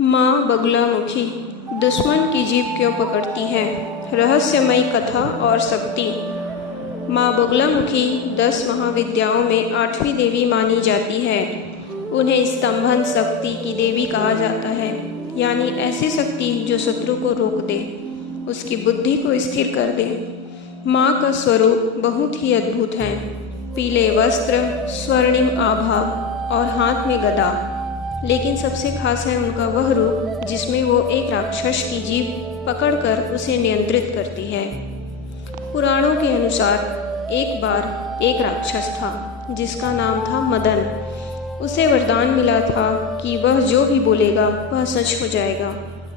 माँ बगुलामुखी दुश्मन की जीभ क्यों पकड़ती है? रहस्यमयी कथा और शक्ति। माँ बगुलामुखी 10 महाविद्याओं में 8वीं देवी मानी जाती है। उन्हें स्तंभन शक्ति की देवी कहा जाता है, यानी ऐसी शक्ति जो शत्रु को रोक दे, उसकी बुद्धि को स्थिर कर दे। माँ का स्वरूप बहुत ही अद्भुत है। पीले वस्त्र, स्वर्णिम आभा और हाथ में गदा। लेकिन सबसे खास है उनका वह रूप जिसमें वो एक राक्षस की जीभ पकड़कर उसे नियंत्रित करती है। पुराणों के अनुसार एक बार एक राक्षस था जिसका नाम था मदन। उसे वरदान मिला था कि वह जो भी बोलेगा वह सच हो जाएगा।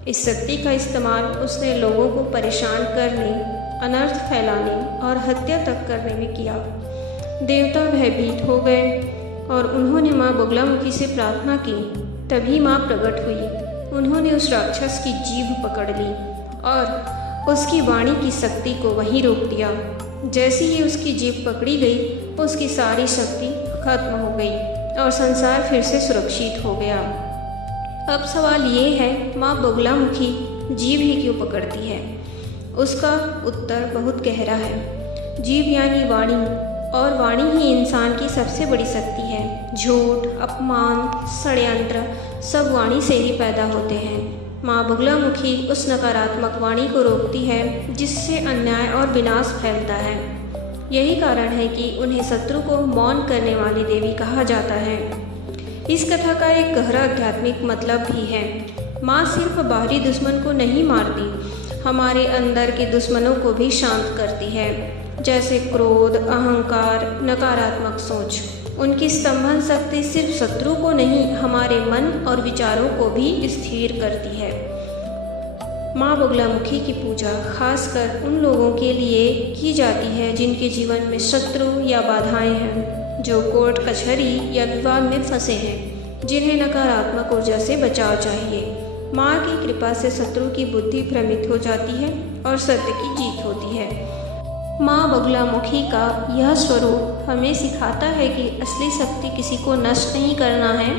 इस शक्ति का इस्तेमाल उसने लोगों को परेशान करने, अनर्थ फैलाने और हत्या तक करने में किया। देवता भयभीत हो गए और उन्होंने माँ बगुलामुखी से प्रार्थना की। तभी माँ प्रकट हुई। उन्होंने उस राक्षस की जीभ पकड़ ली और उसकी वाणी की शक्ति को वहीं रोक दिया। जैसे ही उसकी जीभ पकड़ी गई, उसकी सारी शक्ति खत्म हो गई और संसार फिर से सुरक्षित हो गया। अब सवाल ये है, माँ बगुलामुखी जीभ ही क्यों पकड़ती है? उसका उत्तर बहुत गहरा है। जीभ यानी वाणी, और वाणी ही इंसान की सबसे बड़ी शक्ति है। झूठ, अपमान, षड्यंत्र सब वाणी से ही पैदा होते हैं। माँ बगुलामुखी उस नकारात्मक वाणी को रोकती है जिससे अन्याय और विनाश फैलता है। यही कारण है कि उन्हें शत्रु को मौन करने वाली देवी कहा जाता है। इस कथा का एक गहरा आध्यात्मिक मतलब भी है। माँ सिर्फ बाहरी दुश्मन को नहीं मारती, हमारे अंदर के दुश्मनों को भी शांत करती है, जैसे क्रोध, अहंकार, नकारात्मक सोच। उनकी स्तंभन शक्ति सिर्फ शत्रु को नहीं, हमारे मन और विचारों को भी स्थिर करती है। माँ बगुलामुखी की पूजा खासकर उन लोगों के लिए की जाती है जिनके जीवन में शत्रु या बाधाएं हैं, जो कोर्ट कचहरी या विवाद में फंसे हैं, जिन्हें नकारात्मक ऊर्जा से बचाव चाहिए। माँ की कृपा से शत्रु की बुद्धि भ्रमित हो जाती है और सत्य की जीत होती है। माँ बगुलामुखी का यह स्वरूप हमें सिखाता है कि असली शक्ति किसी को नष्ट नहीं करना है,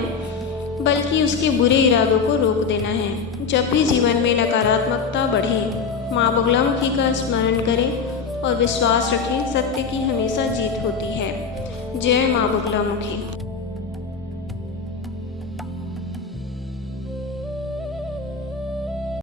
बल्कि उसके बुरे इरादों को रोक देना है। जब भी जीवन में नकारात्मकता बढ़े, माँ बगुलामुखी का स्मरण करें और विश्वास रखें, सत्य की हमेशा जीत होती है। जय माँ बगुलामुखी।